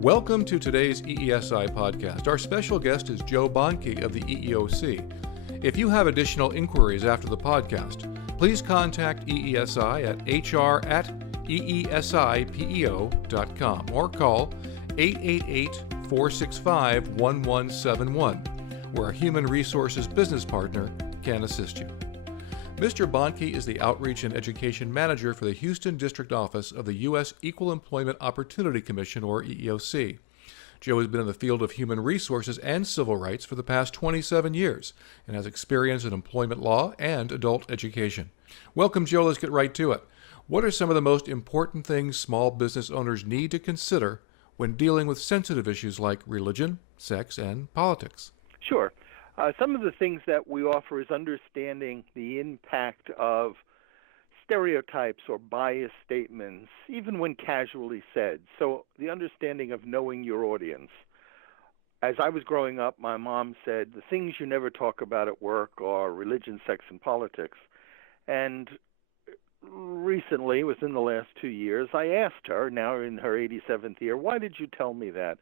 Welcome to today's EESI podcast. Our special guest is Joe Bontke of the EEOC. If you have additional inquiries after the podcast, please contact EESI at hr@eesipeo.com or call 888-465-1171, where a human resources business partner can assist you. Mr. Bontke is the Outreach and Education Manager for the Houston District Office of the U.S. Equal Employment Opportunity Commission, or EEOC. Joe has been in the field of human resources and civil rights for the past 27 years and has experience in employment law and adult education. Welcome, Joe. Let's get right to it. What are some of the most important things small business owners need to consider when dealing with sensitive issues like religion, sex, and politics? Sure. Some of the things that we offer is understanding the impact of stereotypes or biased statements, even when casually said. So the understanding of knowing your audience. As I was growing up, my mom said, the things you never talk about at work are religion, sex, and politics. And recently, within the last 2 years, I asked her, now in her 87th year, why did you tell me that?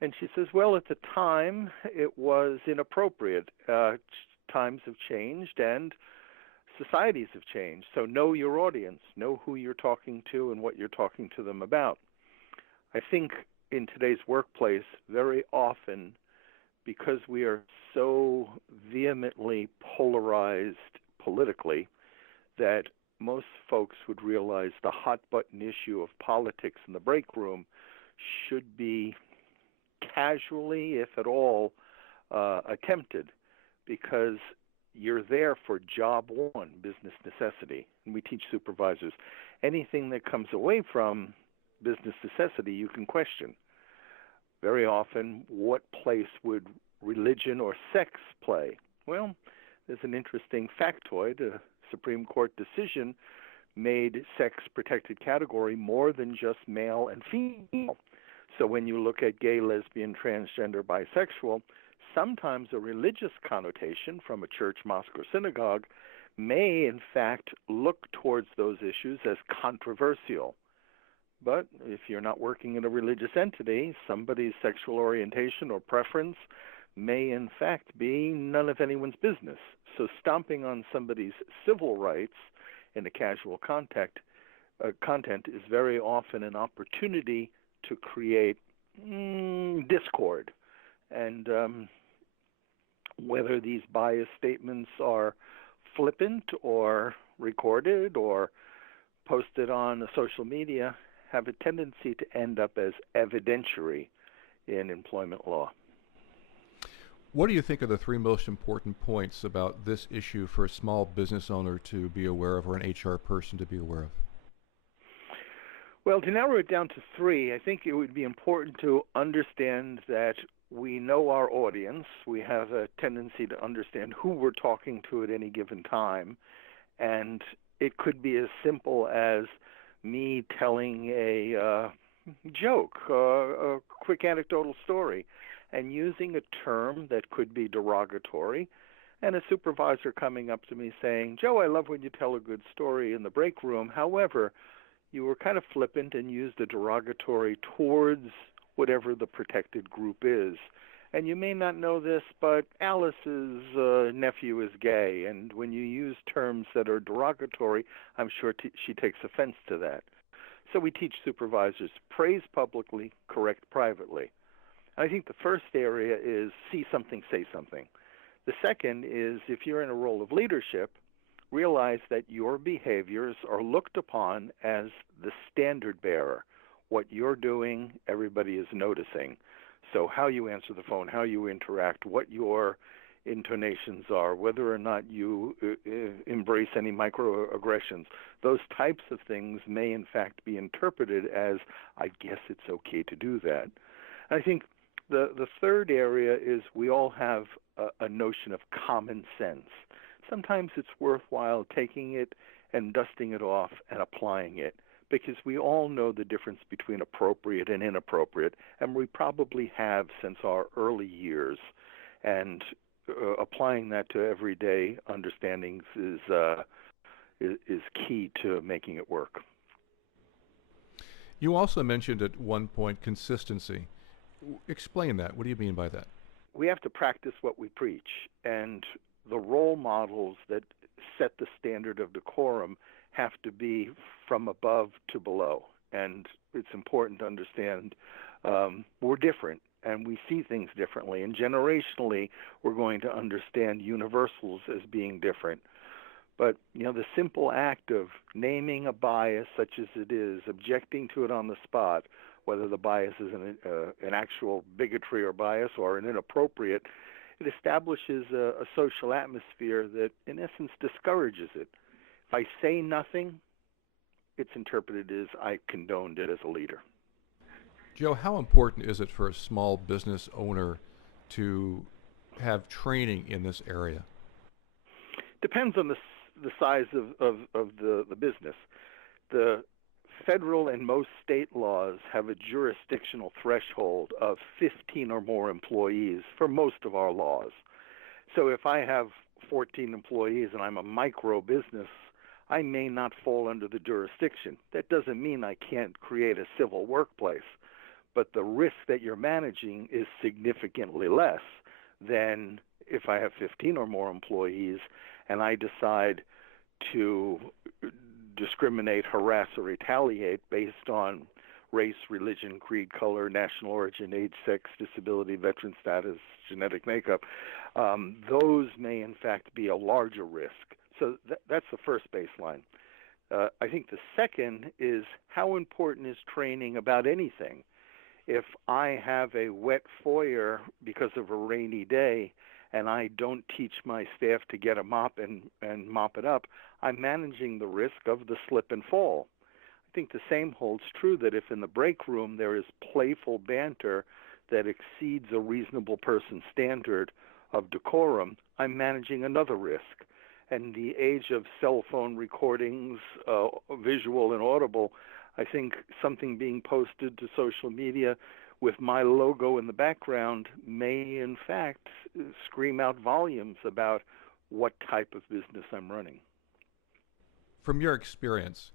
And she says, well, at the time, it was inappropriate. Times have changed and societies have changed. So know your audience, know who you're talking to and what you're talking to them about. I think in today's workplace, very often, because we are so vehemently polarized politically, that most folks would realize the hot-button issue of politics in the break room should be casually, if at all, attempted, because you're there for job one, business necessity. And we teach supervisors anything that comes away from business necessity you can question. Very often, what place would religion or sex play? Well, there's an interesting factoid. A Supreme Court decision made sex-protected category more than just male and female. So when you look at gay, lesbian, transgender, bisexual, sometimes a religious connotation from a church, mosque, or synagogue may, in fact, look towards those issues as controversial. But if you're not working in a religious entity, somebody's sexual orientation or preference may, in fact, be none of anyone's business. So stomping on somebody's civil rights in a casual content is very often an opportunity to create discord. And whether these biased statements are flippant or recorded or posted on social media have a tendency to end up as evidentiary in employment law. What do you think are the three most important points about this issue for a small business owner to be aware of or an HR person to be aware of? Well, to narrow it down to three, I think it would be important to understand that we know our audience. We have a tendency to understand who we're talking to at any given time. And it could be as simple as me telling a joke, a quick anecdotal story, and using a term that could be derogatory, and a supervisor coming up to me saying, Joe, I love when you tell a good story in the break room. However, you were kind of flippant and used a derogatory towards whatever the protected group is. And you may not know this, but Alice's nephew is gay, and when you use terms that are derogatory, I'm sure she takes offense to that. So we teach supervisors, praise publicly, correct privately. I think the first area is see something, say something. The second is if you're in a role of leadership, realize that your behaviors are looked upon as the standard bearer. What you're doing, everybody is noticing. So how you answer the phone, how you interact, what your intonations are, whether or not you embrace any microaggressions, those types of things may in fact be interpreted as, I guess it's okay to do that. I think the third area is we all have a notion of common sense. Sometimes it's worthwhile taking it and dusting it off and applying it, because we all know the difference between appropriate and inappropriate, and we probably have since our early years. And applying that to everyday understandings is key to making it work. You also mentioned at one point consistency. Explain that. What do you mean by that? We have to practice what we preach, and the role models that set the standard of decorum have to be from above to below. And it's important to understand we're different and we see things differently. And generationally, we're going to understand universals as being different. But, the simple act of naming a bias such as it is, objecting to it on the spot, whether the bias is an actual bigotry or bias or an inappropriate, it establishes a social atmosphere that, in essence, discourages it. If I say nothing, it's interpreted as I condoned it as a leader. Joe, how important is it for a small business owner to have training in this area? Depends on the size of the business. The federal and most state laws have a jurisdictional threshold of 15 or more employees for most of our laws. So if I have 14 employees and I'm a micro business, I may not fall under the jurisdiction. That doesn't mean I can't create a civil workplace, but the risk that you're managing is significantly less than if I have 15 or more employees and I decide to discriminate, harass, or retaliate based on race, religion, creed, color, national origin, age, sex, disability, veteran status, genetic makeup. Those may, in fact, be a larger risk. So that's the first baseline. I think the second is how important is training about anything? If I have a wet foyer because of a rainy day and I don't teach my staff to get a mop and mop it up, I'm managing the risk of the slip and fall. I think the same holds true that if in the break room there is playful banter that exceeds a reasonable person's standard of decorum, I'm managing another risk. And the age of cell phone recordings, visual and audible, I think something being posted to social media with my logo in the background may, in fact, scream out volumes about what type of business I'm running. From your experience,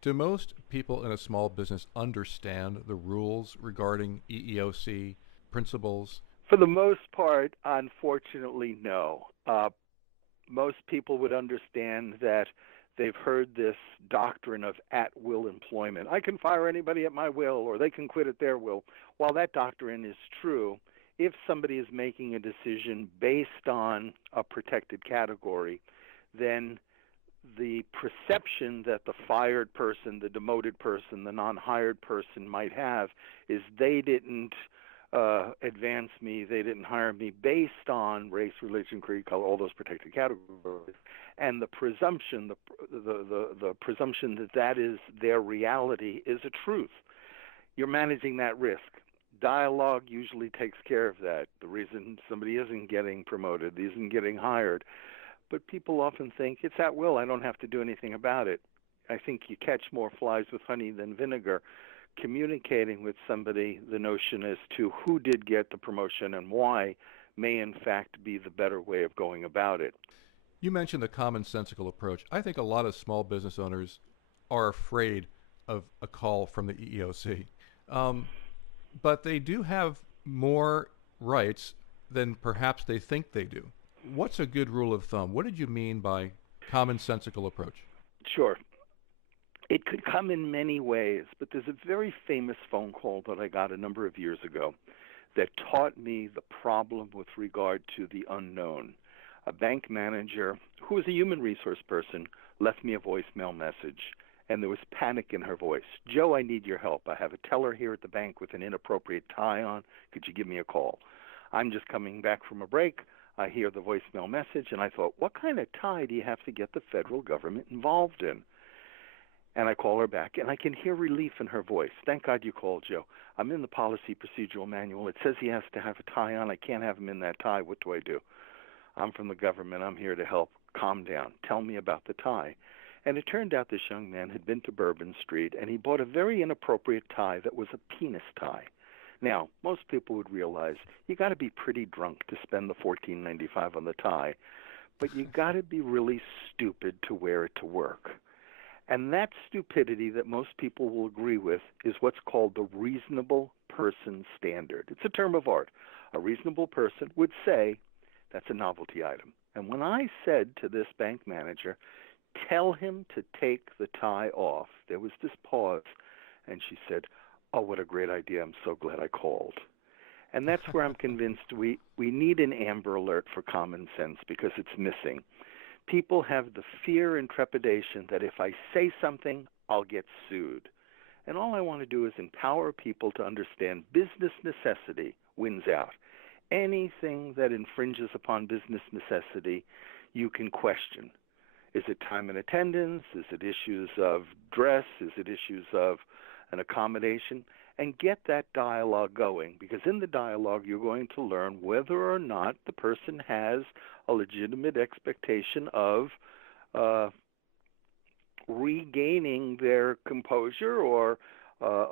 do most people in a small business understand the rules regarding EEOC principles? For the most part, unfortunately, no. Most people would understand that they've heard this doctrine of at-will employment. I can fire anybody at my will, or they can quit at their will. While that doctrine is true, if somebody is making a decision based on a protected category, then the perception that the fired person, the demoted person, the non-hired person might have is they didn't advance me, they didn't hire me based on race, religion, creed, color, all those protected categories. And the presumption, the presumption that that is their reality is a truth. You're managing that risk. Dialogue usually takes care of that. The reason somebody isn't getting promoted, isn't getting hired. But people often think, it's at will, I don't have to do anything about it. I think you catch more flies with honey than vinegar. Communicating with somebody the notion as to who did get the promotion and why may in fact be the better way of going about it. You mentioned the commonsensical approach. I think a lot of small business owners are afraid of a call from the EEOC. But they do have more rights than perhaps they think they do. What's a good rule of thumb? What did you mean by commonsensical approach? Sure. It could come in many ways, but there's a very famous phone call that I got a number of years ago that taught me the problem with regard to the unknown. A bank manager who was a human resource person left me a voicemail message, and there was panic in her voice. Joe, I need your help. I have a teller here at the bank with an inappropriate tie on. Could you give me a call? I'm just coming back from a break. I hear the voicemail message, and I thought, what kind of tie do you have to get the federal government involved in? And I call her back, and I can hear relief in her voice. Thank God you called, Joe. I'm in the policy procedural manual. It says he has to have a tie on. I can't have him in that tie. What do I do? I'm from the government. I'm here to help. Calm down. Tell me about the tie. And it turned out this young man had been to Bourbon Street, and he bought a very inappropriate tie that was a penis tie. Now, most people would realize you got to be pretty drunk to spend the $14.95 on the tie, but you got to be really stupid to wear it to work. And that stupidity that most people will agree with is what's called the reasonable person standard. It's a term of art. A reasonable person would say that's a novelty item. And when I said to this bank manager, tell him to take the tie off, there was this pause, and she said, oh, what a great idea. I'm so glad I called. And that's where I'm convinced we need an Amber Alert for common sense because it's missing. People have the fear and trepidation that if I say something, I'll get sued. And all I want to do is empower people to understand business necessity wins out. Anything that infringes upon business necessity, you can question. Is it time and attendance? Is it issues of dress? Is it issues of an accommodation? And get that dialogue going, because in the dialogue you're going to learn whether or not the person has a legitimate expectation of regaining their composure or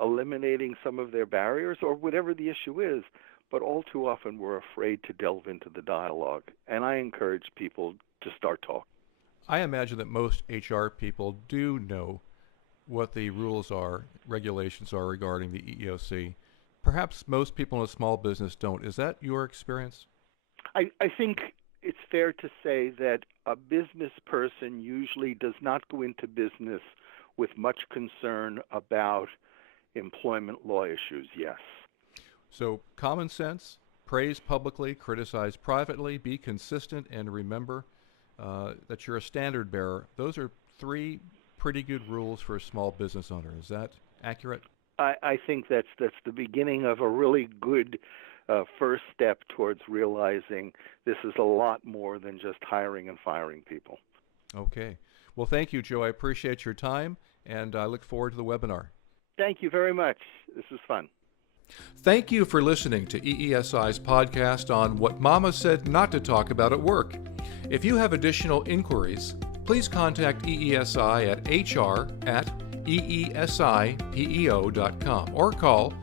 eliminating some of their barriers or whatever the issue is. But all too often we're afraid to delve into the dialogue, and I encourage people to start talking. I imagine that most HR people do know what the rules are, regulations are regarding the EEOC. Perhaps most people in a small business don't. Is that your experience? I think it's fair to say that a business person usually does not go into business with much concern about employment law issues, yes. So common sense, praise publicly, criticize privately, be consistent, and remember that you're a standard bearer. Those are three pretty good rules for a small business owner. Is that accurate? I think that's the beginning of a really good first step towards realizing this is a lot more than just hiring and firing people. Okay. Well, thank you, Joe. I appreciate your time, and I look forward to the webinar. Thank you very much. This was fun. Thank you for listening to EESI's podcast on what Mama said not to talk about at work. If you have additional inquiries, please contact EESI at hr@eesipeo.com or call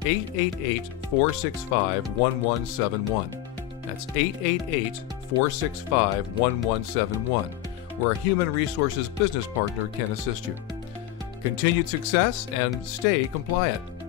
888-465-1171. That's 888-465-1171, where a human resources business partner can assist you. Continued success and stay compliant.